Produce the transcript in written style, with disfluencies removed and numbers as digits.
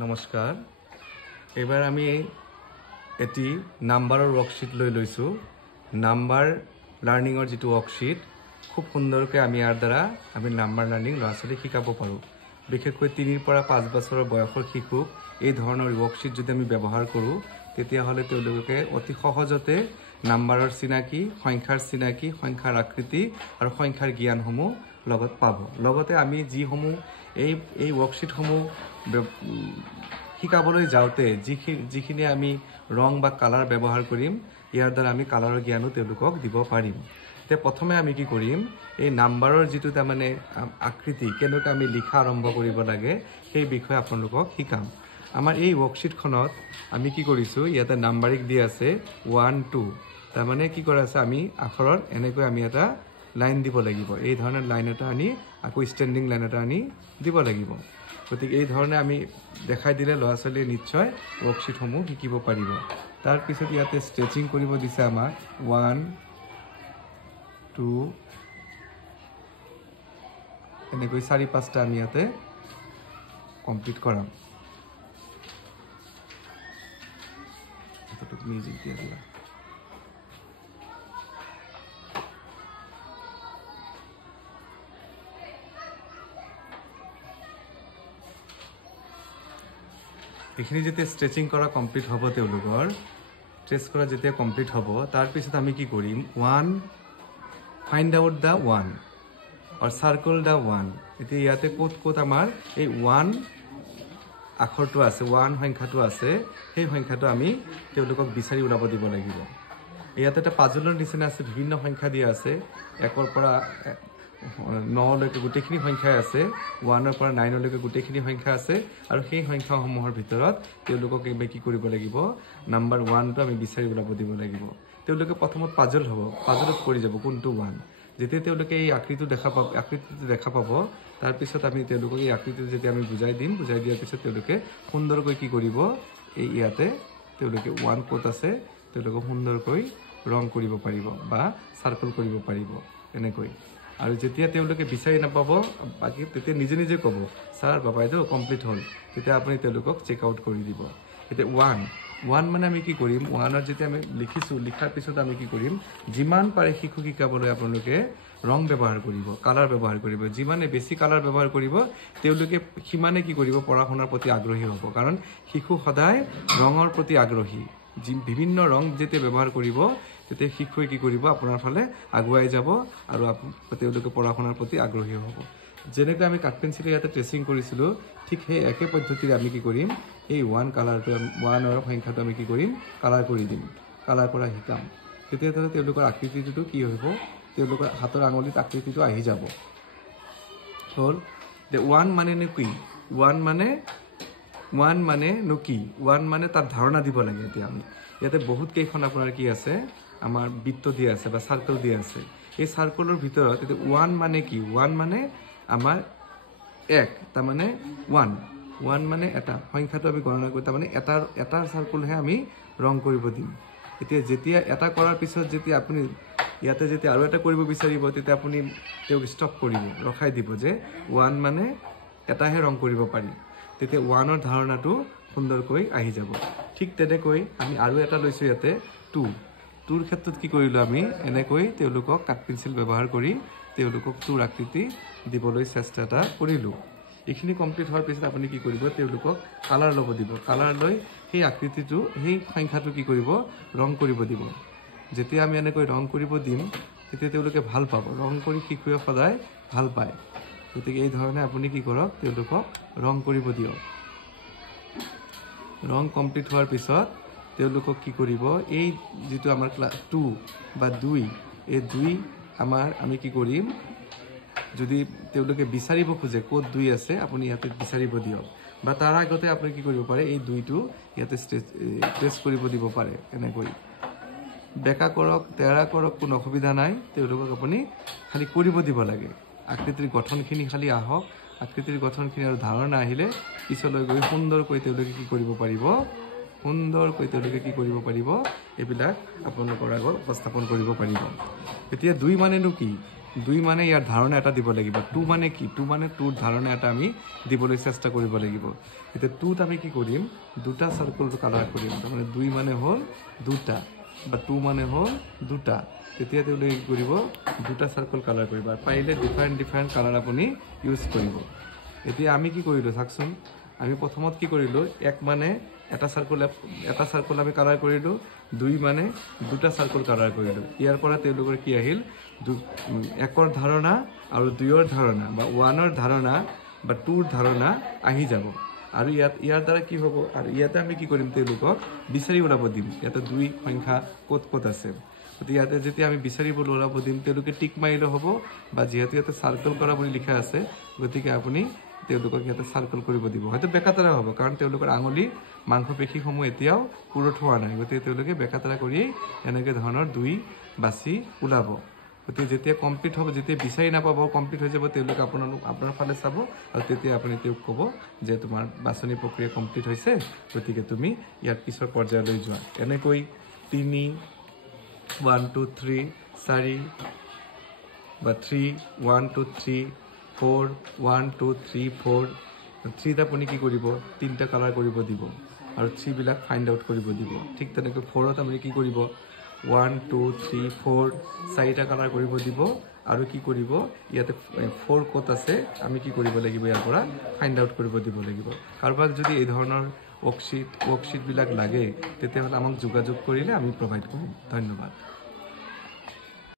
নমস্কাৰ এবাৰ আমি এটি নাম্বাৰৰ ওয়াৰ্কশিট লৈ লৈছো নাম্বাৰ লাৰ্নিংৰ যেটো ওয়াৰ্কশিট খুব সুন্দৰকৈ আমি ইয়াৰ দ্বাৰা আমি নাম্বাৰ লাৰ্নিং ল'ৰা-ছোৱালীক শিকাব পাৰো বিশেষকৈ 3 ৰ পৰা 5 বছৰৰ বয়সৰ শিশুক এই ধৰণৰ ওয়াৰ্কশিট যদি আমি ব্যৱহাৰ কৰো তেতিয়া হলে তেওঁলোকে অতি সহজতে নাম্বাৰৰ চিনাকি সংখ্যাৰ চিনাকি সংখ্যাৰ আকৃতি আৰু সংখ্যাৰ জ্ঞানসমূহ লগত পাব লগতে আমি যিসমূহ এই ওয়াৰ্কশিটসমূহ শিকাবলৈ যাওতে যিখিনি আমি ৰং বা কালাৰ ব্যৱহাৰ কৰিম ইয়াৰ দ্বাৰা আমি কালাৰৰ জ্ঞানো তেওঁলোকক দিব পাৰিম তে প্ৰথমে আমি কি কৰিম এই নাম্বাৰৰ যেটো তা মানে আকৃতি কেনেকৈ আমি লিখা আৰম্ভ কৰিব লাগে সেই বিষয়ে আপোনালোকক শিকাম আমাৰ এই ওয়াৰ্কশিটখনত আমি কি কৰিছো ইয়াতে নাম্বাৰিক দি আছে 1 2 তাৰ মানে কি কৰা আছে আমি আখৰৰ এনেকৈ আমি এটা লাইন দিব লাগিব এই ধৰণৰ লাইন এটা আনি আকৌ ষ্টেন্ডিং লাইন এটা আনি দিব লাগিব গতিকে এই ধৰণে আমি দেখাই দিলে ল'ৰা-ছোৱালীয়ে নিশ্চয় ওয়াৰ্কশিটসমূহ শিকিব পাৰিব তাৰ পিছত ইয়াতে ষ্ট্ৰেচিং কৰিব দিছে আমাক 1 2 এনেকৈ 4-5টা আমি ইয়াতে কমপ্লিট কৰাম এতটুকু মিউজিক দিয়ে দিলা এখিনি যেতে স্ট্ৰেচিং কৰা কমপ্লিট হ'ব তেওঁলোকৰ ট্ৰেস কৰা যেতে কমপ্লিট হ'ব তাৰ পিছত আমি কি কৰিম 1 ফাইন্ড আউট দা 1 অৰ সাৰ্কেল দা 1 এতে ইয়াতে কোত আমাৰ এই 1 আখৰটো আছে 1 সংখ্যাটো আছে সেই সংখ্যাটো আমি তেওঁলোকক বিচাৰি উলাব দিব লাগিব ইয়াতে এটা পাজলৰ নিচিনা আছে বিভিন্ন সংখ্যা দিয়া আছে 1 ৰ পৰা 9 লৈকে গুটেখিনি সংখ্যা আছে 1 ৰ পৰা 9 লৈকে গুটেখিনি সংখ্যা আছে আৰু সেই সংখ্যাসমূহৰ ভিতৰত তেওঁলোকক কি কৰিব লাগিব নাম্বাৰ 1 টো আমি বিচাৰি উলাব দিব লাগিব তেওঁলোকে প্ৰথমত পাজল হ'ব পাজলত কৰি যাব কোনটো 1 যেতিয়া তেওঁলোকে এই আকৃতিটো দেখা পাব তাৰ পিছত আমি তেওঁলোকক এই আকৃতিটো যেতিয়া আমি বুজাই দিয়াৰ পিছত তেওঁলোকে সুন্দৰকৈ কি কৰিব এই ইয়াতে তেওঁলোকে 1 কোট আছে তেওঁলোকে সুন্দৰকৈ ৰং কৰিব পাৰিব বা সাৰ্কেল কৰিব পাৰিব এনেকৈ আৰু যেতিয়া তেওঁলোকে বিচাৰি নাপাব বাকি তেতিয়া নিজে নিজে ক'ব স্যাৰ বাবাইদো কমপ্লিট হ'ল তেতিয়া আপুনি তেওঁলোকক চেক আউট কৰি দিব এতিয়া 1 মানে আমি কি কৰিম 1 ৰ যেতিয়া আমি লিখিছো লিখাৰ পিছত আমি কি কৰিম যিমান পাৰে শিশু শিকাবলৈ আপোনালোকে ৰং ব্যৱহাৰ কৰিব কালাৰ ব্যৱহাৰ কৰিব যিমানে বেছি কালাৰ ব্যৱহাৰ কৰিব তেওঁলোকে কিমানে কি কৰিব পঢ়া-শুনাৰ প্ৰতি আগ্ৰহী হ'ব কাৰণ শিশু সদায় ৰঙৰ প্ৰতি আগ্ৰহী বিভিন্ন ৰং যেতিয়া ব্যৱহাৰ কৰিব তেতিয়া শিশুৱে কি কৰিব আপোনাৰ ফালে আগুৱাই যাব আৰু তেওঁলোকে পঢ়া-শুনাৰ প্ৰতি আগ্ৰহী হ'ব যেনেকৈ আমি কাট পেন্সিলে ইয়াতে ট্ৰেসিং কৰিছিলো ঠিক সেই একে পদ্ধতিৰে আমি কি কৰিম এই 1 কালাৰটো 1 ৰ সংখ্যাটো আমি কি কৰিম কালাৰ কৰি দিম কালাৰ কৰা শিকাম তেতিয়া তেওঁলোকৰ আকৃতিটো কি হ'ব তেওঁলোকৰ হাতৰ আঙুলিত আকৃতিটো আহি যাব হল the 1 মানে কি 1 মানে নকি 1 মানে তাৰ ধাৰণা দিব লাগে এতিয়া আমি ইয়াতে বহুত কেইখন আপোনাৰ কি আছে আমাৰ বৃত্ত দিয়া আছে বা সাৰ্কেল দিয়া আছে এই সাৰ্কেলৰ ভিতৰত এটা 1 মানে কি 1 মানে আমাৰ 1 তাৰ মানে 1 মানে এটা সংখ্যাটো আমি গণনা কৰি তাৰ মানে এটা সাৰ্কেলহে আমি ৰং কৰিব দিম এতিয়া যেতিয়া এটা কৰাৰ পিছত যেতিয়া আপুনি ইয়াতে যেতিয়া আৰু এটা কৰিব বিচাৰিব তেতিয়া আপুনি তেওঁক ষ্টপ কৰিব ৰখাই দিব যে 1 মানে এটাহে ৰং কৰিব পাৰি তেতিয়া 1 ৰ ধাৰণাটো সুন্দৰকৈ আহি যাব ঠিক তেনেকৈ আমি আৰু এটা লৈছো ইয়াতে 2 ৰ ক্ষেত্ৰত কি কৰিলো আমি এনেকৈ তেওঁলোকক কাট পেন্সিল ব্যৱহাৰ কৰি তেওঁলোকক 2 আকৃতি দিবলৈ চেষ্টা এটা কৰিলো এখিনি কমপ্লিট হোৱাৰ পিছত আপুনি কি কৰিব তেওঁলোকক কালাৰ লব দিব কালাৰ লৈ সেই আকৃতিটো সেই সংখ্যাটো কি কৰিব ৰং কৰিব দিব যেতিয়া আমি এনেকৈ ৰং কৰিব দিম তেতিয়া তেওঁলোকে ভাল পাব ৰং কৰি শিশুৱে সদায় ভাল পায় গতিকে এই ধৰণে আপুনি কি কৰক তেওঁলোকক ৰং কৰিব দিয়ক ৰং কমপ্লিট হোৱাৰ পিছত তেওঁলোকক কি কৰিব এই যেটো আমাৰ ক্লাস 2 বা 2 এই 2 আমি কি কৰিম যদি তেওঁলোকে বিচাৰিব খোজে কোড 2 আছে আপুনি ইয়াতে বিচাৰিব দিয়ক বা তাৰ আগতে আপুনি কি কৰিব পাৰে এই 2 টো ইয়াতে টেস্ট কৰিব দিব পাৰে এনেকৈ বেকা কৰক তেৰা কৰক কোনো অসুবিধা নাই তেওঁলোকক আপুনি খালি কৰিব দিব লাগে আকৃতিৰ গঠনখিনি খালি আহক আকৃতিৰ গঠনখিনি আৰু ধাৰণা আহিলে পিছলৈ গৈ সুন্দৰকৈ তেওঁলোকে কি কৰিব পাৰিব সুন্দৰকৈ তেওঁলোকে কি কৰিব পাৰিব এবিলাক আপোনালোকৰ আগত উপস্থাপন কৰিব পাৰিব এতিয়া 2 মানেনো কি 2 মানে ইয়াৰ ধাৰণা এটা দিব লাগিব 2 মানে কি 2 মানে 2ৰ ধাৰণা এটা আমি দিবলৈ চেষ্টা কৰিব লাগিব এতিয়া 2ত আমি কি কৰিম দুটা সাৰ্কেল কালাৰ কৰিম মানে 2 মানে হল দুটা বা 2 মানে হল দুটা তেতিয়া তেও কি কৰিব দুটা সাৰ্কেল কালাৰ কৰিব আৰু পাইলে ডিফাৰেন্ট কালাৰ আপুনি ইউজ কৰিব এতিয়া আমি কি কৰিলো চাকচোন আমি প্ৰথমত কি কৰিলো এক মানে এটা সাৰ্কেল আমি কালাৰ কৰিলো 2 মানে দুটা সাৰ্কেল কালাৰ কৰিলো ইয়াৰ পৰা তেওঁলোকৰ কি আহিল একৰ ধাৰণা আৰু 2ৰ ধাৰণা বা 1ৰ ধাৰণা বা 2ৰ ধাৰণা আহি যাব আৰু ইয়াৰ দ্বাৰা কি হ'ব আৰু ইয়াতে আমি কি কৰিম তেওঁলোকক বিচাৰি ওলাব দিম ইয়াতে 2 সংখ্যা ক'ত আছে গতি ইয়াতে যেতিয়া আমি বিচাৰি ওলাব দিম তেওঁলোকে টিক মাৰিলে হ'ব বা যেহেতু ইয়াতে সাৰ্কেল কৰা বুলি লিখা আছে গতিকে আপুনি তেওঁলোকক ইয়াতে সাৰ্কেল কৰিব দিব হয়তো বেকাতাৰা হ'ব কাৰণ তেওঁলোকৰ আঙুলি মাংসপেশীসমূহ এতিয়াও পুৰঠ হোৱা নাই গতিকে তেওঁলোকে বেকাতাৰা কৰি এনেকে ধৰণৰ 2 বাছি ওলাব গতিকে যেতিয়া কমপ্লিট হ'ব যেতিয়া বিচাৰি নাপাব কমপ্লিট হৈ যাব তেওঁলোকে আপোনাৰ ফালে চাব আৰু তেতিয়া আপুনি তেওঁক ক'ব যে তোমাৰ বাছনি প্ৰক্ৰিয়া কমপ্লিট হৈছে গতিকে তুমি ইয়াৰ পিছৰ পৰ্যায়লৈ যোৱা এনেকৈ 3 1 2 3 4 বা 3 1 2 3 4 1 2 3 4 3 টা আপুনি কি কৰিব তিনটা কালাৰ কৰিব দিব আৰু 3 বিলাক ফাইন্ড আউট কৰিব দিব ঠিক তেনেকৈ 4ত আপুনি কি কৰিব 1 2 3 4 চাৰিটা কালাৰ কৰিব দিব আৰু কি কৰিব ইয়াতে 4 ক'ত আছে আমি কি কৰিব লাগিব ইয়াৰ পৰা ফাইন্ড আউট কৰিব দিব লাগিব কাৰোবাক যদি এই ধৰণৰ ৱৰ্কশীট বিলাক লাগে তেতিয়াহ'লে আমাক যোগাযোগ কৰিলে আমি প্ৰভাইড কৰিম ধন্যবাদ